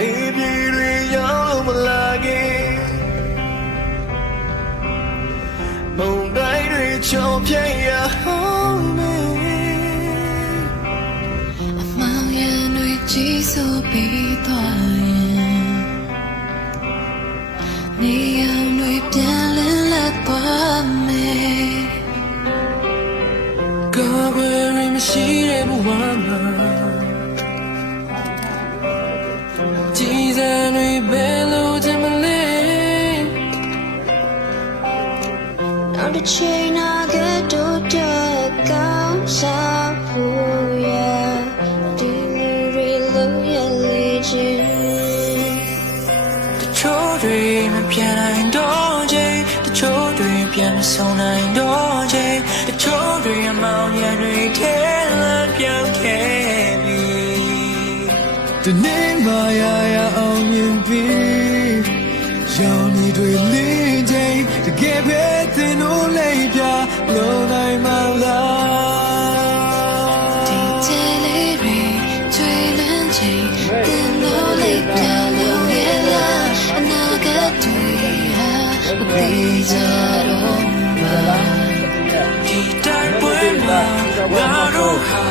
နေပြည်တွေရောက်မလာခင်မုံတိုင်းတွေချောင်းပြိုင်ရဟောင်းမေအမောင်ရန်တွေကြည်ဆိုပြီးသွားရင်နေရောင်တွေပြန်လည်လက်ပါမေကောင်းွယ်ရမရှိတဲ့ဘဝမှာ တစ်ချိန်နာကတို့တော့ကောင်းစားဖို့ရဒီလိုရီလို့ရလေချင်တချို့တွေမပြန်နိုင်တော့ချိန်တချို့တွေပြန်မဆုံးနိုင်တော့ချိန်တချို့တွေအမောင်ရံတွေထဲလမ်းပြောင်းခဲ့ပြီဒီနေ့မှရရအောင်မြင်ပြီ ရောင်နေတွေလင်းချိန်တကယ်ပဲသင်တို့လေးပြလုံးနိုင်မလားဒီချေလေးတွေကျွေးလန်းချိန်တင်လို့လေးပြလို့ရလားအနာဂတ်တွေဟာမသေးကြတော့ပါဒီတိုင်းပွဲမှာငါတို့ဟာ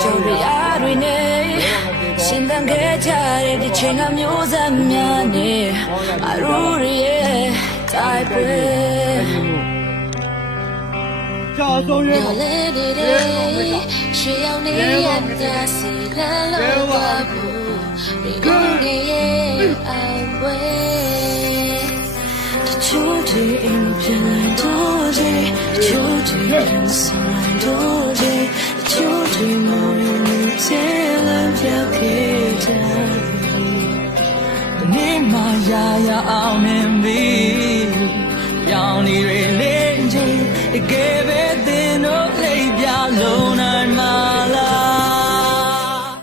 ကြောင့်ရတွေနဲ့ရှင်သန်ခဲ့ကြတဲ့ဒီချိန်ကမျိုးဆက်များနဲ့အရူရရဲ့တိုက်ပွဲကြာဆုံးရဲရလေဒီဒီရှေးရောက်နေရတဲ့စီလလောကဘူး တချို့တွေအိမ်ပြန်တော့တယ်တချို့တွေပြန်ဆိုင်တော့တယ်တချို့တွေမောင်နေချေလမ်းပြောက်ခဲ့ကြပြီဒီနေ့မှရရအောင်မြင်ပြီရောင်နေတွေလင်းချိန်တကယ်